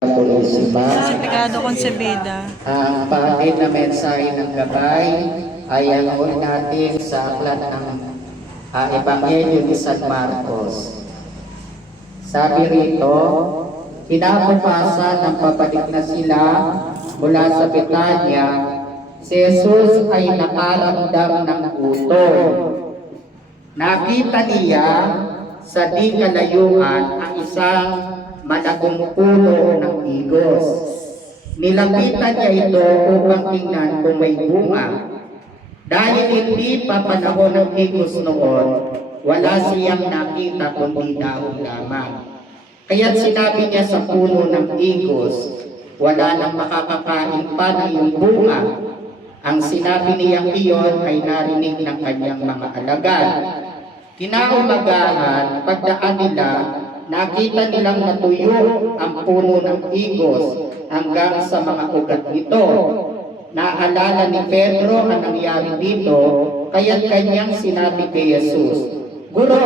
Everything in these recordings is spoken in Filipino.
Purisima. Sertifikado konsebida. Ang pangit na mensahe ng gabay ay ang natin sa aklat ng Ebanghelyo ni San Marcos. Sabi rito, kinabukasan ng pabalik na sila mula sa Betanya, si Jesus ay nakaramdam ng gutom. Nakita niya sa di kalayuan ang isang malagong puno ng igos. Nilapitan niya ito upang tingnan kung may bunga. Dahil hindi pa panahon ng igos noon, wala siyang nakita kundi dahon lamang. Kaya't sinabi niya sa puno ng igos, wala nang makakakain pa ng iyong bunga. Ang sinabi niyang iyon ay narinig ng kanyang mga alagad. Kinaumagahan, pagdaan nila, nakita nilang natuyo ang puno ng igos hanggang sa mga ugat nito. Naalala ni Pedro ang nangyari dito, kaya't kanyang sinabi kay Jesus, Guro,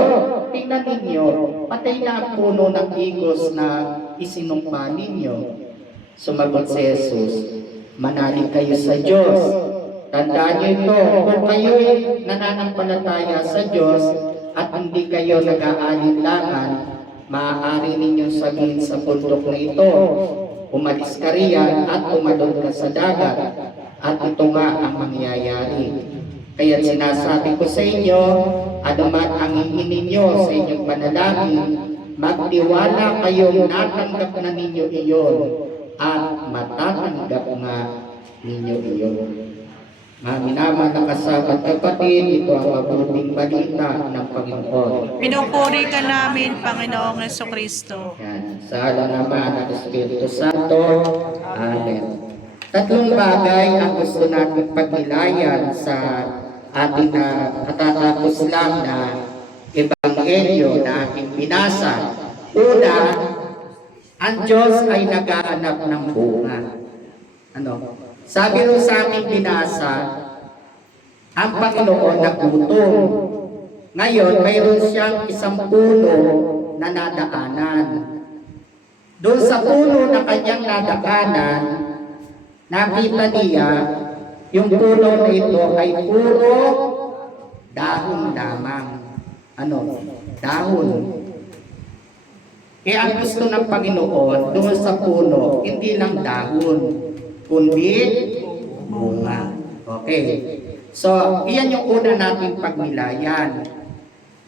tingnan ninyo, patay na ang puno ng igos na isinumpa ninyo. Sumagot si Jesus, manalig kayo sa Diyos. Tandaan niyo ito, kung kayo'y nananampalataya sa Diyos at hindi kayo nag-aalinlangan, maaari ninyong sabihin sa bundok na ito, umalis ka riyan at tumalon ka sa dagat, at ito nga ang mangyayari. Kaya sinasabi ko sa inyo, anuman ang hihingin ninyo sa inyong panalangin, magtiwala kayong natanggap na ninyo iyon, at matatanggap nga ninyo iyon. Mga minamahal na kasama at kapatid, ito ang mabuting balita ng Panginoon. Pinupuri ka namin, Panginoong Jesucristo. Yan. Sa ala naman ng Espiritu Santo. Amen. Tatlong bagay ang gusto natin pagnilayan sa ating katatapos lang na Ebanghelyo na ating binasa. Una, ang Diyos ay naghahanap ng bunga. Sabi rin sa aming binasa, ang Panginoon nagutom. Ngayon, mayroon siyang isang puno na nadaanan. Doon sa puno na kanyang nadaanan, nakita niya, yung puno na ito ay puro dahon lamang. Dahon. Ang gusto ng Panginoon doon sa puno, hindi lang dahon, kundi bunga. Okay. So, iyan yung una nating pagnilayan.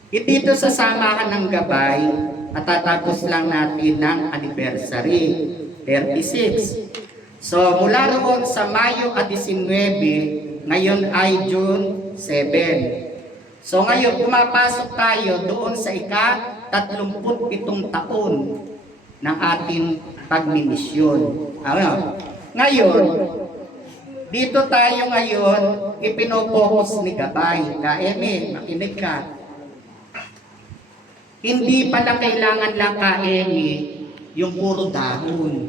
Dito sa samahan ng gabay, matatapos lang natin ng anniversary, 36. So, mula roon sa Mayo 19, ngayon ay June 7. So, ngayon pumapasok tayo doon sa ika-37 taon ng ating pagmimisyon. Ngayon, dito tayo ngayon, ipinopokus ni Gabay. Kaeme, makinig ka. Hindi pala kailangan lang kaeme yung puro dahon.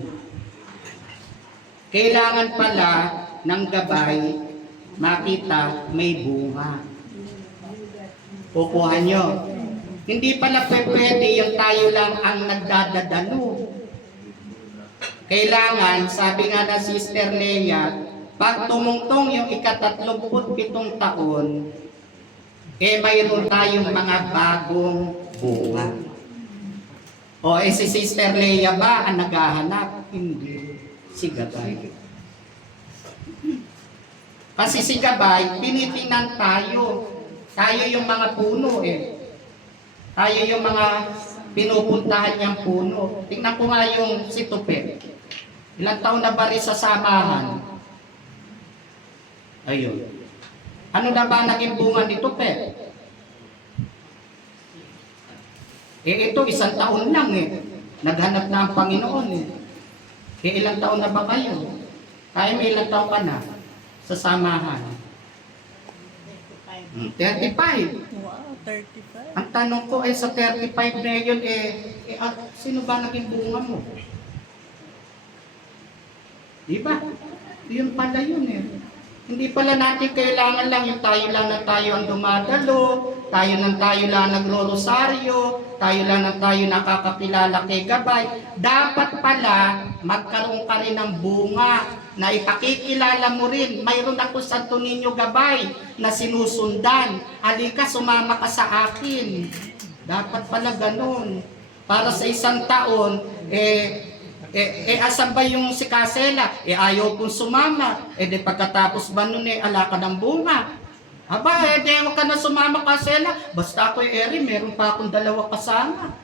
Kailangan pala ng gabay makita may bunga. Kukuha nyo. Hindi pala pwede yung tayo lang ang nagdadadalo. Kailangan, sabi nga na Sister Leia, pag tumungtong yung ika-37 taon, mayroon tayong mga bagong bunga. Si Sister Leia ba ang naghahanap? Hindi. Si Gabay. Kasi si Gabay, tinitingnan tayo. Tayo yung mga puno Tayo yung mga pinupuntahan niyang puno. Tingnan ko nga yung si Tupe. Ilang taon na ba rin sa samahan? Ayun. Ano na ba naging bunga ni Tupe? Ito, 1 taon lang Naghanap na ang Panginoon ilang taon na ba kayo? Kaya may ilang taon ka na sa samahan? 35. Wow, 35. Ang tanong ko ay sa 35 na yun, sino ba naging bunga mo? Diba? Yun pala yun Hindi pala natin kailangan lang yung tayo lang na tayo ang dumadalo, tayo lang nagro-rosaryo, tayo lang na tayo nakakakilala kay gabay. Dapat pala magkaroon ka rin ng bunga na ipakikilala mo rin. Mayroon ako Santo Niño Gabay na sinusundan. Halika, sumama ka sa akin. Dapat pala ganun. Para sa isang taon, asan ba yung si Casela? Ayaw kong sumama. Di pagkatapos ba nun, ala ka ng bunga. Aba, di huwag ka na sumama, Casela. Basta ako eri, meron pa akong 2 kasama.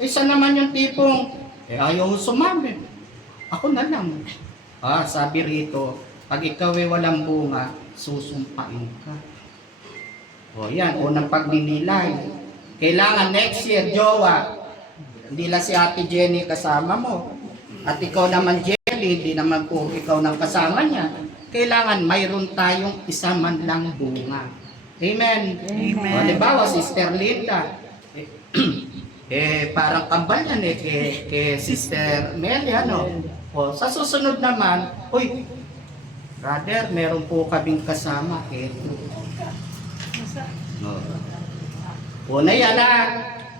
Isa naman yung tipong, ayaw sumama. Ako na lang. Sabi rito, pag ikaw walang bunga, susumpain ka. Yan, unang pagninilay. Kailangan next year, jowa, hindi lang si Ate Jenny kasama mo. At ikaw naman, Jelly, hindi naman po ikaw nang kasama niya. Kailangan mayroon tayong isa man lang bunga. Amen. Amen. Halimbawa, Sister Linda, parang kambal yan kay Sister Melly, ano? Sa susunod naman, uy, brother, meron po kaming kasama. Una yan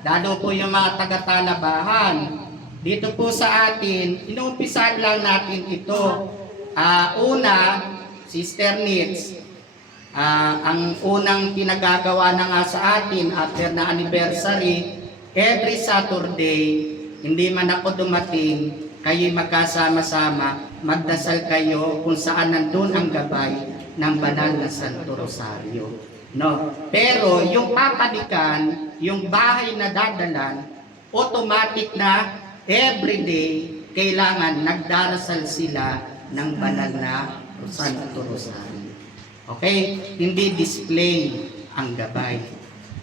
lalo po yung mga taga-Talabahan. Dito po sa atin, inuumpisahan lang natin ito. Una, Sister Nits, ang unang pinagagawa na nga sa atin after na anniversary, every Saturday, hindi man ako dumating, kayo'y magkasama-sama, magdasal kayo kung saan nandun ang gabay ng banal na Santo Rosario. No. Pero yung papalikan, yung bahay na dadalan, automatic na everyday kailangan nagdarasal sila ng banal na Santo Rosario. Okay? Hindi display ang gabay.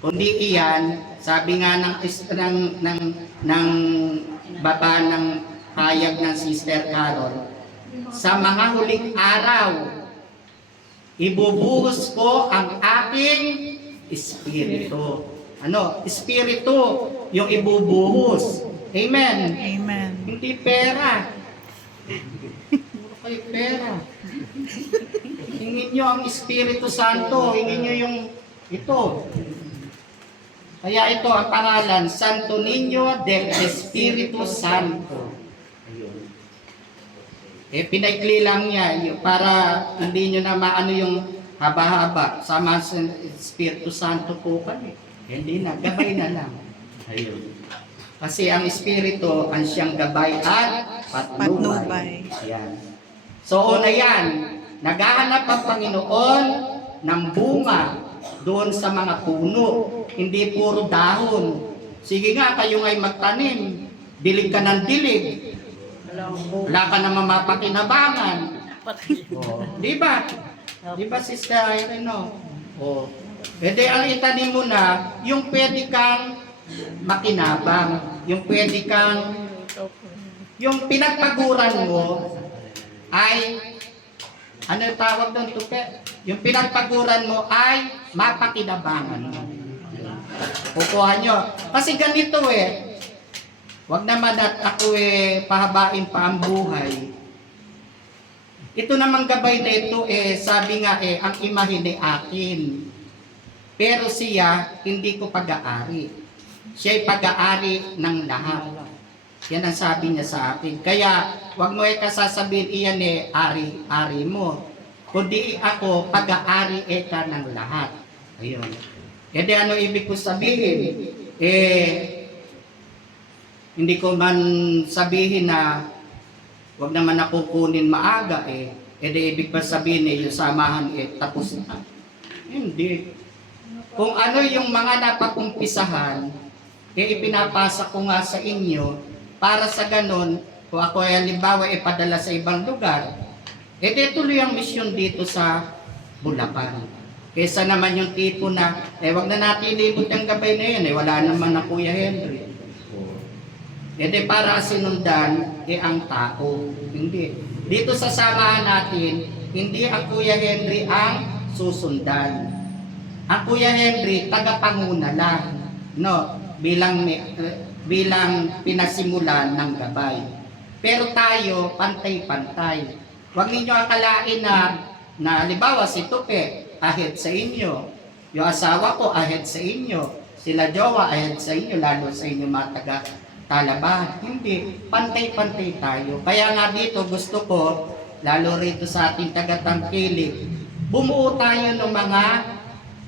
Kundi iyan, sabi nga ng baba ng payag ng Sister Carol, sa mga huling araw, ibubuhos ko ang aking espiritu. Espiritu yung ibubuhos. Amen. Amen. Hindi pera. Puro kayo pera. Hingin nyo ang Espiritu Santo. Hingin nyo yung ito. Kaya ito ang pangalan, Santo Niño del Espiritu Santo. Pinaikli lang niya para hindi nyo na maano yung haba-haba. Sama sa Espiritu Santo po kami. Hindi na, gabay na lang. Ayun. Kasi ang Espiritu, ang siyang gabay at patnubay. Ayan. So una yan, naghahanap ang Panginoon ng bunga doon sa mga puno. Hindi puro dahon. Sige nga, kayo nga'y magtanim. Dilig ka ng dilig. Wala ka naman mapakinabangan. Di ba? Di ba, Sister Irene? Pwede ang itanim mo na yung pwede kang makinabang. Yung pwede kang, yung pinagpaguran mo ay, ano yung tawag doon, Tupe? Yung pinagpaguran mo ay mapakinabangan mo. Kukuha nyo. Kasi ganito wag naman at ako pahabain pa ang buhay. Ito namang gabay na ito sabi nga ang imahe ni akin. Pero siya hindi ko pag-aari. Siya'y pag-aari ng lahat. Yan ang sabi niya sa akin. Kaya wag mo kasasabihin iyan ari mo. Kundi ako pag-aari ka ng lahat. Ayun. Kasi ano ibig ko sabihin? Hindi ko man sabihin na wag naman ako kunin maaga di ibig pa sabihin yung samahan tapos na. Hindi. Kung ano yung mga napakumpisahan, ipinapasa ko nga sa inyo para sa ganon, kung ako halimbawa ipadala sa ibang lugar, tuloy ang misyon dito sa Bulacan. Kesa naman yung tipo na, wag na natin ilibot ang gabay na yun, wala naman na Kuya Henry. Para sinundan, ang tao. Hindi. Dito sa samahan natin, hindi ang Kuya Henry ang susundan. Ang Kuya Henry, tagapanguna lang. No, bilang pinasimulan ng gabay. Pero tayo, pantay-pantay. Huwag ninyo akalain na halimbawa si Tupe, ahead sa inyo. Yung asawa ko, ahead sa inyo. Sila jowa, ahead sa inyo, lalo sa inyo mga taga-Talabahan. Hindi, pantay-pantay tayo. Kaya nga dito gusto ko, lalo rito sa ating taga-Tangkilik, bumuo tayo ng mga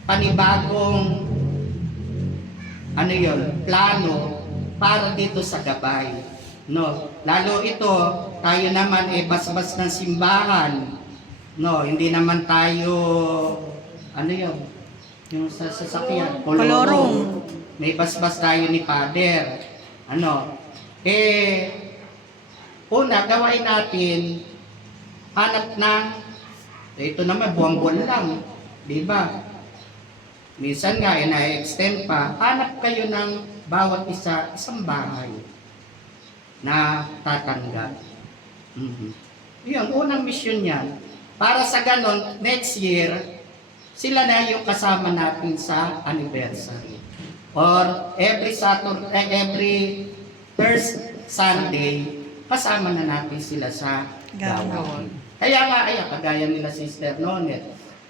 panibagong plano para dito sa gabay. No, lalo ito, tayo naman basbas ng simbahan. No, hindi naman tayo yung sa sasakyan, Kolorong. May basbas tayo ni Father. Una, gawain natin, hanap ng, ito naman, buwan-buwan lang. Di ba? Minsan nga, na-extend pa, hanap kayo ng bawat isang bahay na tatanggap. Yun, unang mission yan. Para sa ganon, next year, sila na yung kasama natin sa anniversary. Or every first Sunday, kasama na natin sila sa gawain. Kaya nga, kagaya nila Sister Nonet,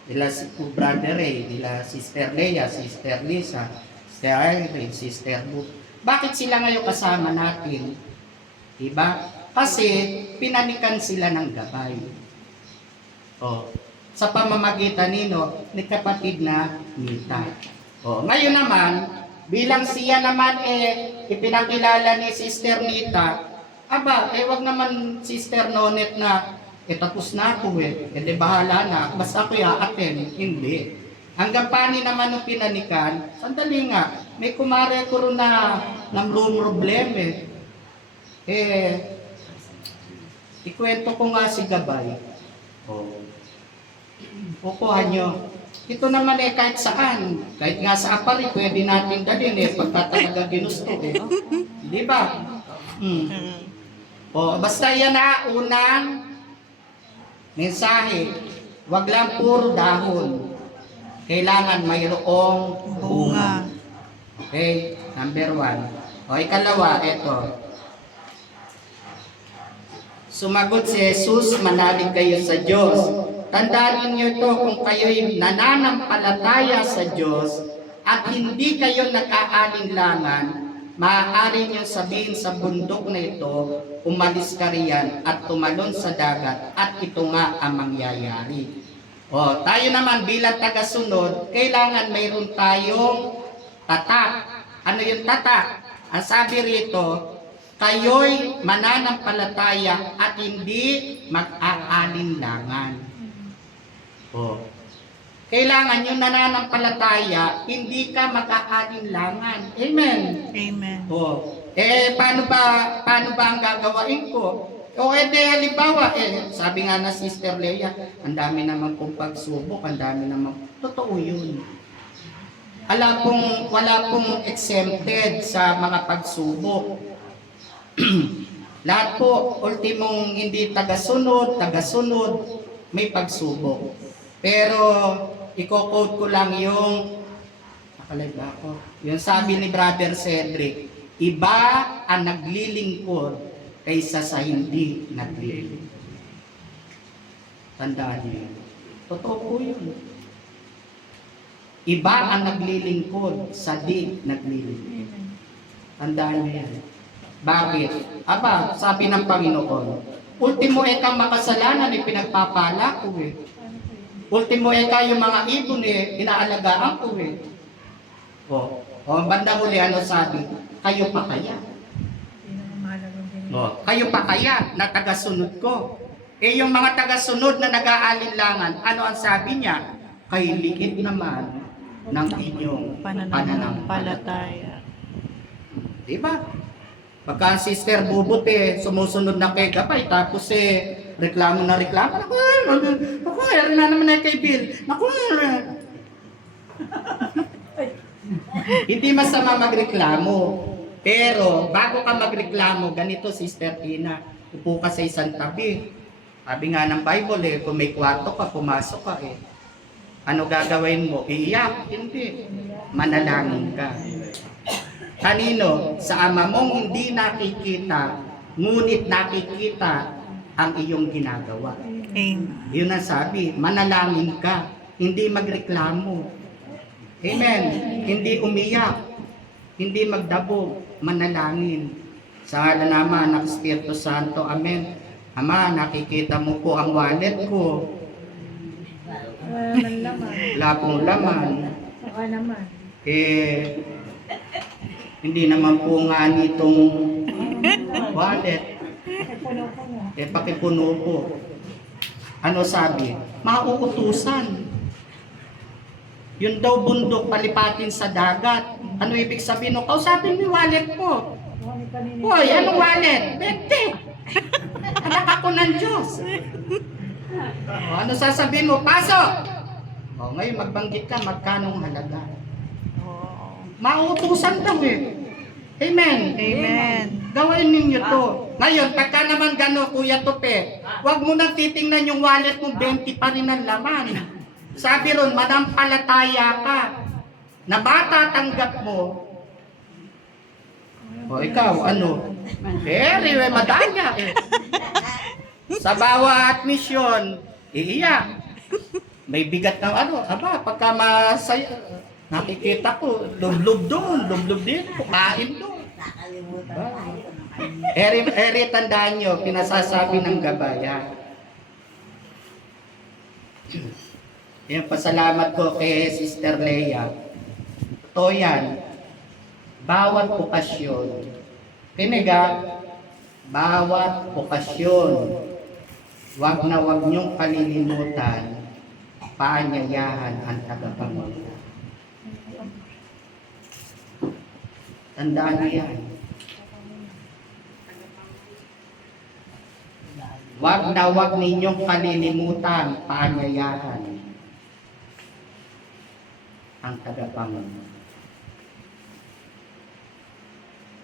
nila si Brother Ray, nila Sister Leia, Sister Lisa, Sister Irene, Sister Bu. Bakit sila ngayon kasama natin? Diba? Kasi pinanikan sila ng gabay. Sa pamamagitan ni kapatid na Nita. Ngayon naman, bilang siya naman ipinakilala ni Sister Nita, wag naman Sister Nonet na tapos na ako di bahala na, basta ako i-attend. Hindi. Hanggang pani naman nung pinanikan, sandali nga, may kumare ko rin na ng problema ikwento ko nga si Gabay. Kukuha nyo. Ito naman kahit saan. Kahit nga sa apari, pwede natin dalhin pagka talaga ginusto Di ba? Basta yan na, unang mensahe. Wag lang puro dahon. Kailangan mayroong bunga. Okay? Number 1. Ikalawa, ito. Sumagot si Jesus, manalig kayo sa Diyos. Tandaan niyo ito, kung kayo'y nananampalataya sa Diyos at hindi kayo nag-aalinlangan, maaari niyo sabihin sa bundok na ito, umalis ka riyan at tumalon sa dagat at ito nga ang mangyayari. Tayo naman bilang tagasunod, kailangan mayroon tayong tatak. Ano yung tatak? Ang sabi rito, kayo'y mananampalataya at hindi mag-aalinlangan. Kailangan yung nananampalataya, hindi ka mag-aalinlangan. Amen. Amen. Paano ba ang gagawain ko? Halimbawa, sabi nga na Sister Leia, ang dami naman kong pagsubok, ang dami naman. Totoo yun. Wala pong exempted sa mga pagsubok. Lahat po, ultimong hindi tagasunod, may pagsubok. Pero, i-quote ko lang yung sabi ni Brother Cedric, iba ang naglilingkod kaysa sa hindi naglilingkod. Tandaan niyo yun. Totoo po yun. Iba ang naglilingkod sa di naglilingkod. Tandaan niyo yan. Bakit? Sabi ng Panginoon, ultimo kang makasalanan pinagpapala ko Ultimo yung mga ibon inaalagaan ko banda huli sabi? Kayo pa kaya? Kayo pa kaya na tagasunod ko? Yung mga tagasunod na nag-aalinlangan, ano ang sabi niya? Kay liit naman ng inyong pananampalataya. Diba? Pagka Sister Bubot sumusunod na kay Gabay, tapos reklamo na reklamo. Naku, na naman kay Bill. Naku, hindi masama magreklamo. Pero, bago ka magreklamo, ganito Sister Tina, upo ka sa isang tabi. Sabi nga ng Bible kung may kwarto ka, pumasok ka ano gagawin mo? Iiyak? Hindi. Manalangin ka. Kanino? Sa ama mong hindi nakikita, ngunit nakikita ang iyong ginagawa. Amen. Yun ang sabi, manalangin ka, hindi magreklamo. Amen. Hindi umiyak, hindi magdabog, manalangin. Sa ngalan ng Ama, ng Espiritu Santo, Amen. Ama, nakikita mo po ang wallet ko. Wala pong laman. Saka naman. Hindi naman po nga nitong wallet. Pakipuno po. Ano sabi? Mauutusan. Yun daw bundok palipatin sa dagat. Ano ibig sabihin? No? Kausapin mo yung wallet ko. Hoy, anong wallet? 20. Anak ako ng Diyos. Ano sasabihin mo? Pasok! Ngayon magbanggit ka, magkanong halaga. Mauutusan daw eh. Amen. Amen. Gawin ninyo to. Ngayon, pagka naman gano'n, Kuya Tope, huwag mo nang titingnan yung wallet mo, 20 pa rin ang laman. Sabi ron, manampalataya ka na matatanggap mo. O ikaw, ano? Anyway, madaya eh. Sa bawat misyon, iiyak. May bigat ng ano, aba, pagka masaya, nakikita ko, lublob doon, lublob dito, kain doon. Eri, tandaan nyo, pinasasabi ng gabaya. Yung pasalamat ko kay Sister Leia. Totoo yan. Bawat okasyon, piniga, bawat okasyon, wag na wag niyong kalilimutan, paanyayahan ang tagapanguna. Tandaan niyo yan. Wag na wag ninyong kalilimutan, paanyayahan ang tagapanguna.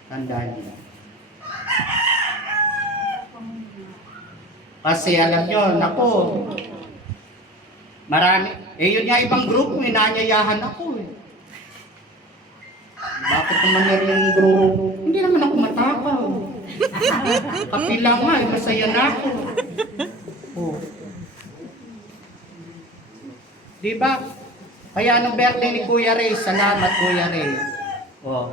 Tandaan niyo. Kasi alam nyo, naku, marami, yun nga ibang grupo, inanyayahan ako eh. Bakit naman na yung grupo? Hindi naman ako matakaw. Kapila nga, masaya na ako. Oh. Diba? Kaya anong birthday ni Kuya Ray? Salamat Kuya Ray. Oh.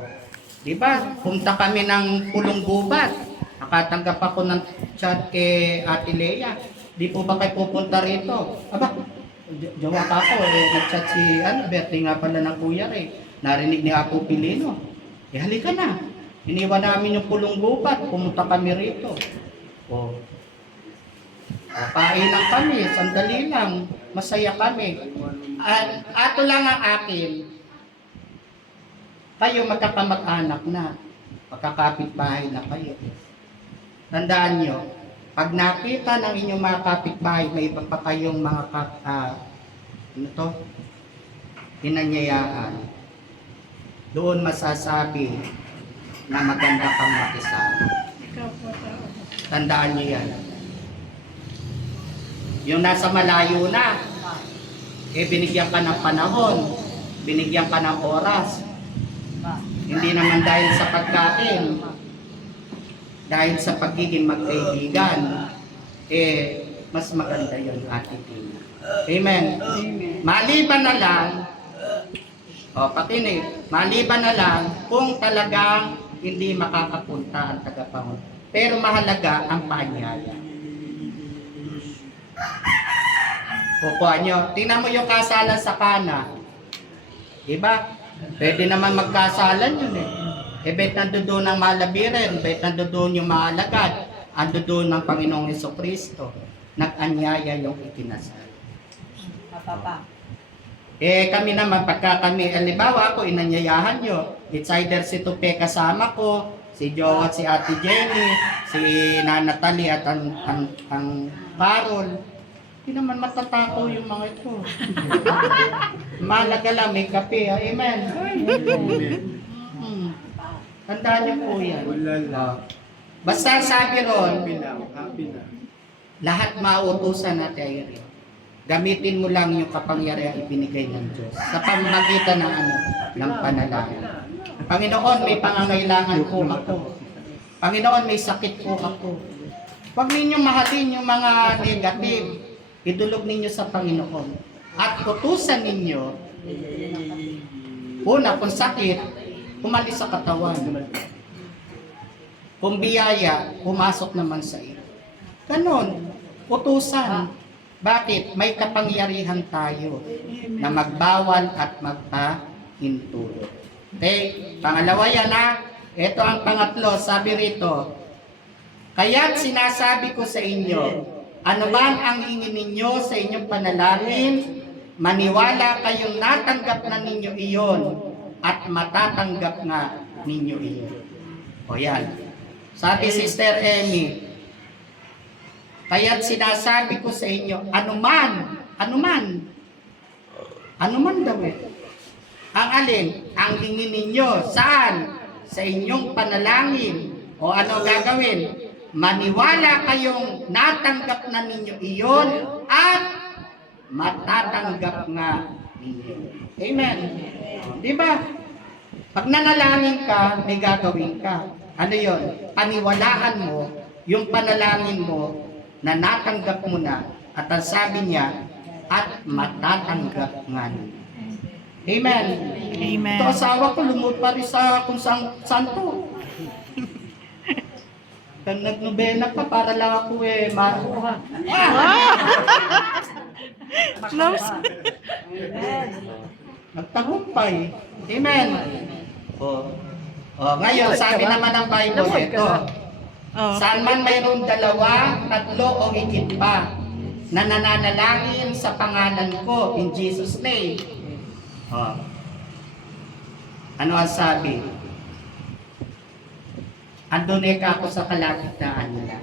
Diba? Punta kami ng Pulong Gubat. Nakatanggap ako ng chat kay Ate Leia. Di po ba kayo pupunta rito? Aba, jawa ka ako. Nag-chat si, birthday nga pala ng Kuya Ray. Narinig ni Apo Pilino. Halika na. Iniwan namin yung Pulong Gubat. Pumunta kami rito. Oh. Kainan kami. Sandali lang. Masaya kami. Ato lang ang akin. Kayo magkakamag-anak na, magkakapit-bahay na kayo. Tandaan nyo, pag nakita ng inyong mga kapit-bahay, may iba pa kayong mga hinanyayaan, doon masasabi na maganda kang makisama. Tandaan nyo yan. Yung nasa malayo na, binigyan ka ng panahon, binigyan ka ng oras. Hindi naman dahil sa pagkain, dahil sa pagiging magkaibigan, mas maganda yun, Ate Tina. Amen. Maliban na lang, pakinig, maliban na lang kung talagang hindi makakapunta ang tagapanguna. Pero mahalaga ang paanyaya. Kukuha nyo, tingnan mo yung kasalan sa Kana. Diba? Pwede naman magkasalan yun eh. Bet nandoon ang malabirin, bet nandoon yung mga alagad, nandoon ng Panginoong Jesucristo. Nag-anyaya yung ikinasal. Kami naman, pagka kami, halimbawa ako, inanyayahan nyo. It's either si Tupe kasama ko, si Joe at si Ate Jenny, si Nanatali at ang Carol. Hindi naman matatakaw yung mga ito. Mahalaga lang, may kape. Amen. Tandaan niyo po yan. Basta sabi ron, lahat mauutusan natin ay gamitin mo lang yung kapangyarihan ibinigay ng Diyos sa pamamagitan ng ng panalangin. Panginoon, may pangangailangan po ako. Panginoon, may sakit po ako. Huwag ninyo mahalin yung mga negative. Idulog ninyo sa Panginoon. At utusan ninyo, una, kung sakit, umalis sa katawan. Kung biyaya, pumasok naman sa iyo. Ganon, utusan. Bakit? May kapangyarihan tayo na magbawal at magpahintulot. Okay? Pangalawa yan ha. Ito ang pangatlo. Sabi rito, kaya't sinasabi ko sa inyo, ano man ang hingin ninyo sa inyong panalangin, maniwala kayong natanggap na ninyo iyon at matatanggap nga ninyo iyon. O yan. Sabi Sister Emmy, kaya't sinasabi ko sa inyo, anuman daw ang alin, ang hingin ninyo, saan? Sa inyong panalangin. O ano gagawin? Maniwala kayong natanggap na ninyo iyon at matatanggap nga ninyo. Amen. Di ba? Pag nanalangin ka, may gagawin ka. Ano yon? Paniwalaan mo yung panalangin mo na natanggap mo na at ang sabi niya at matatanggap nga ninyo. Amen. Amen. Ito asawa ko lumot pa rin sa kung santo. Kung nagnobena pa para lang ako makuha. Nagtagumpay. Amen. Ngayon, sabi naman ng Bible, ito. Saan man mayroon dalawa, tatlo o higit pa na nananalangin sa pangalan ko in Jesus' name. Ano ang sabi? Andun ako sa kalagitnaan nila.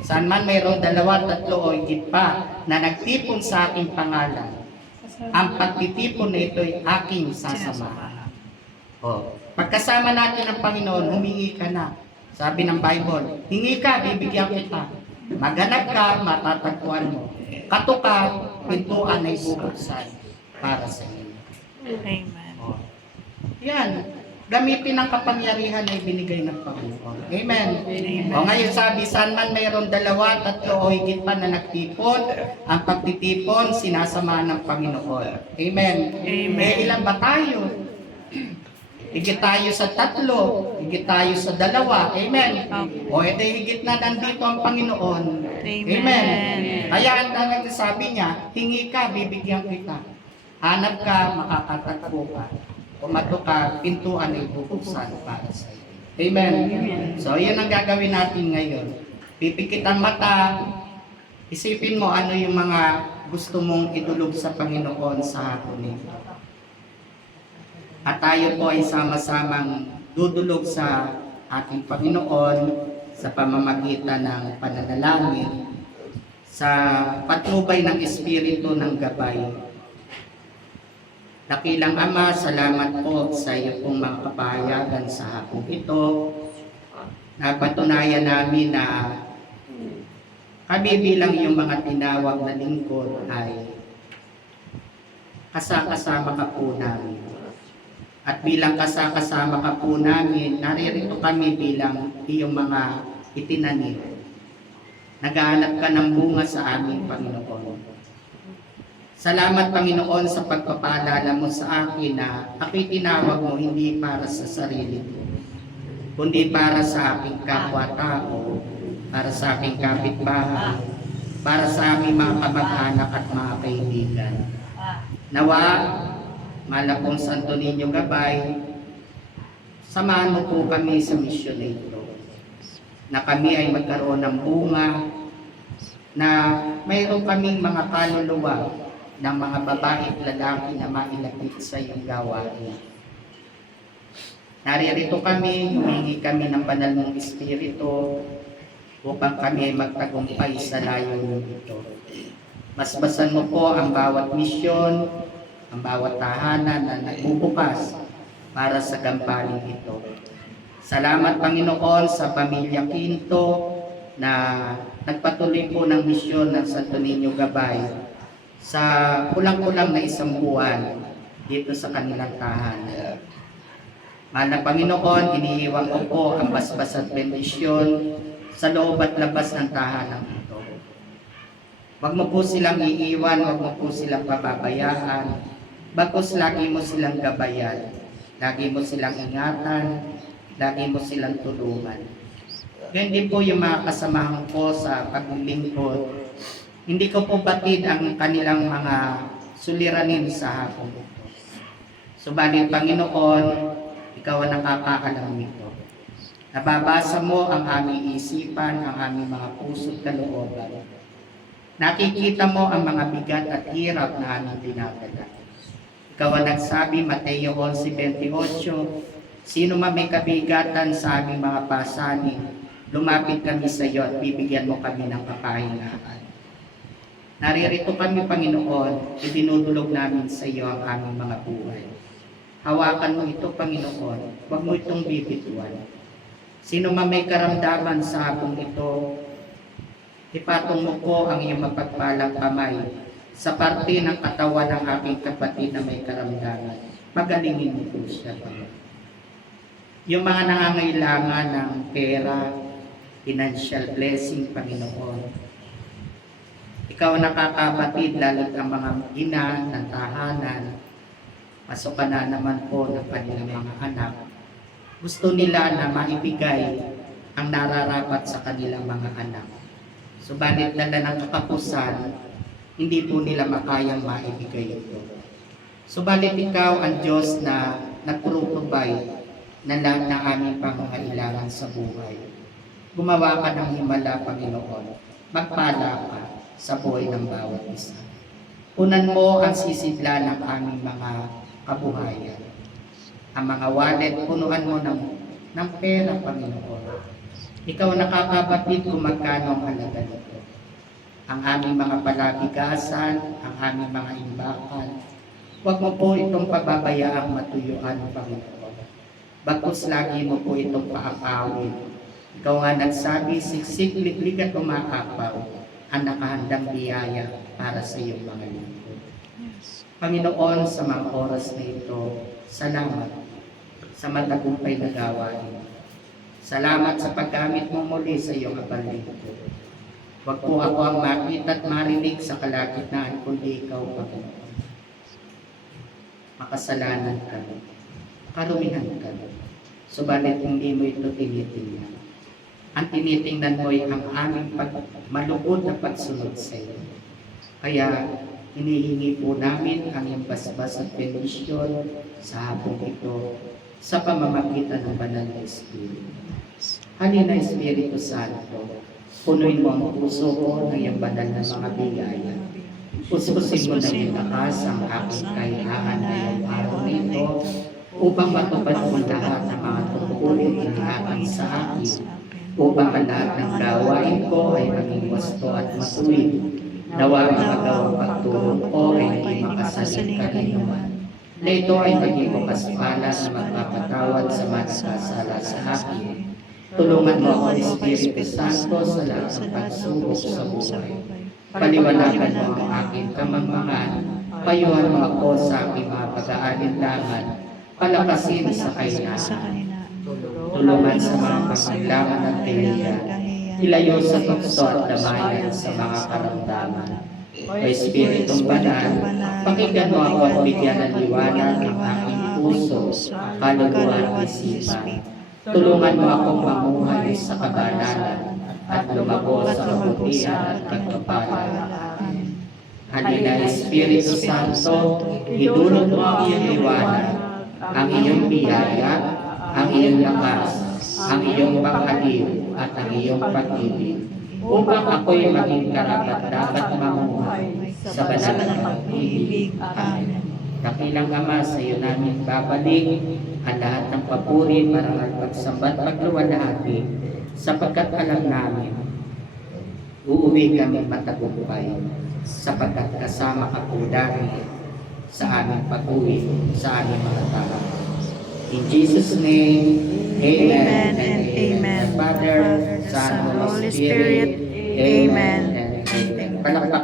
Saan man mayroong dalawa, tatlo o higit pa na nagtipon sa aking pangalan, ang pagtitipon na ito ay aking sasamahan. Pagkasama natin ang Panginoon, humingi ka na. Sabi ng Bible, hingi ka, bibigyan kita. Maghanap ka, matatagpuan mo. Kato ka, pintuan ay bubuksan para sa iyo. Amen. Yan. Gamitin ang kapangyarihan na ibinigay ng Panginoon. Amen. Ngayon sabi, saan man mayroon dalawa, tatlo o higit pa na nagtipon, ang pagtitipon, sinasama ng Panginoon. Amen. Amen. Ilan ba tayo? Higit tayo sa tatlo, higit tayo sa dalawa. Amen. Edi higit na nandito ang Panginoon. Amen. Kaya ang sabi niya, hingi ka, bibigyan kita. Hanap ka, makakatagpo ka. Kumato ka, pintuan ay bubuksan para sa iyo. Amen. So, yun ang gagawin natin ngayon. Pipikit ang mata, isipin mo ano yung mga gusto mong idulog sa Panginoon sa hapon nito. At tayo po ay sama-samang dudulog sa ating Panginoon sa pamamagitan ng pananalangin, sa patnubay ng Espiritu ng gabay. Dakilang Ama, salamat po sa iyo pong mga kapahayagan sa hapong ito. Napatunayan namin na kami bilang iyong mga tinawag na lingkod ay kasama ka po namin. At bilang kasama ka po namin, naririto kami bilang iyong mga itinanim. Naghahanap ka ng bunga sa aming Panginoon. Salamat Panginoon sa pagpapaalala mo sa akin na ako'y tinawag mo hindi para sa sarili ko, kundi para sa aking kapwa-tao, para sa aking kapitbahay, para sa aming mga kamag-anak at mga kaibigan. Nawa, Malapong Santo Niño Gabay, samahan mo po kami sa misyon na ito, na kami ay magkaroon ng bunga, na mayroon kaming mga kaluluwa ng mga babae at lalaki na mailapit sa iyong gawain. Naririto kami, humingi kami ng banal mong Espiritu upang kami ay magtagumpay sa layunin ito. Masbasan mo po ang bawat misyon, ang bawat tahanan na nagbubukas para sa gampaling ito. Salamat Panginoon sa Pamilya Quinto na nagpatuloy po ng misyon ng Santo Niño Gabay sa kulang-kulang na 1 buwan dito sa kanilang tahanan. Mahal na Panginoon, iniiwan ko po ang basbas at bendisyon sa loob at labas ng tahanan ito. Huwag mo po silang iiwan, huwag mo po silang pababayaan, bagkus lagi mo silang gabayan, lagi mo silang ingatan, lagi mo silang tulungan. Ganyan din po yung mga kasamahan ko sa paglilingkod. Hindi ko po batid ang kanilang mga suliranin sa hapon ito. Subalit, Panginoon, ikaw ang nakakaalam nito. Nababasa mo ang aming isipan, ang aming mga puso't kalooban. Nakikita mo ang mga bigat at hirap na aming dinadala. Ikaw ang nagsabi, Mateo 11:28, sino man may kabigatan sa aming mga pasanin, lumapit kami sa iyo at bibigyan mo kami ng kapahingaan. Naririto kami, Panginoon, idinudulog namin sa iyo ang aming mga buhay. Hawakan mo ito, Panginoon, huwag mo itong bibituan. Sino man may karamdaman sa hapong ito, ipatong mo po ang iyong mapagpalang kamay sa parte ng katawan ng aking kapatid na may karamdaman. Magalingin mo po siya, Panginoon. Yung mga nangangailangan ng pera, financial blessing, Panginoon. Ikaw ang nakakapatid, lalo ang mga ina ng tahanan, pasok ka na naman po ng kanilang mga anak. Gusto nila na maibigay ang nararapat sa kanilang mga anak. Subalit dala ng kakapusan, hindi po nila makayang maibigay ito. Subalit ikaw ang Diyos na nagpro-provide na lahat ng aming pangangailangan sa buhay. Gumawa ka ng himala, Panginoon. Magpala ka sa buhay ng bawat isa. Punan mo ang sisidla ng aming mga kabuhayan. Ang mga wallet, punuan mo ng pera, Panginoon. Ikaw nakakabatid kung magkano ang halaga nito. Ang aming mga palabigasan, ang aming mga imbakan, huwag mo po itong pababayaang matuyuan, Panginoon. Bagkus lagi mo po itong paakawin. Ikaw nga nagsabi, siksik, liglig at umaapaw ang nakahandang biyaya para sa iyong mga lingkod. Panginoon, sa mga oras na ito, salamat sa matagumpay na gawain. Salamat sa paggamit mo muli sa iyong abalingkod. Huwag po ako ang makita at marinig sa kalagitnaan, kundi ikaw, Panginoon. Makasalanan ka, karumihan ka, subalit hindi mo ito tinitingnan. Ang tinitingnan mo ay ang aming malugod na pagsunod sa iyo. Kaya hinihingi po namin ang iyong basbas at benisyon sa hapong ito sa pamamagitan ng banal na Espiritu. Halina, Espiritu Santo, punuin mo ang puso ko ng iyong banal na mga biyaya. Puspusin mo na yung lakas ang aking kailangan ngayong araw nito upang matupad mo lahat ng mga tungkulin ng aking sa akin, upang ang lahat ng gawain ko ay maging wasto at matuwid. Nawa ang magawang pagtulong ko ay hindi makasaling kalinuman. Na ito ay maging bukas pala na magpapatawad sa mga nagkasala sa akin. Tulungan mo ako, Espiritu Santo, sa lahat ng pagsubok sa buhay. Paliwanagan mo ang aking kamangmangan. Payuhan mo ako sa aking mga pag-aalinlangan. Palakasin sa kahinaan. Tulungan sa mga pangailangan ng kahihiyan. Ilayo sa tukso at damayan sa mga karamdaman. O Espiritong Banal, pakinggan mo ako at bigyan ng liwanag ng aking puso, kaluluwa at isipan. Tulungan mo akong mamuhay sa kabanalan at lumago sa kabutihan at pagpapalaan. Halina, Espiritu Santo, idulot mo ang iyong liwanag, ang iyong biyaya, ang iyong lakas, ang iyong pag-aliw at ang iyong pag-ibig, upang ako'y maging karapat-dapat mamuhay sa banal na pag-ibig. Amen. Dakilang Ama, sa iyo namin babalik ang lahat ng papuri para magpagsambat pagluwalhati, sapagkat alam namin, uuwi kami matagumpay, sapagkat kasama ka po dahil sa aming pag-uwi, sa aming mga tao. In Jesus' name, Amen and Amen. Father, Son, Holy Spirit, Amen and Amen. Palakpak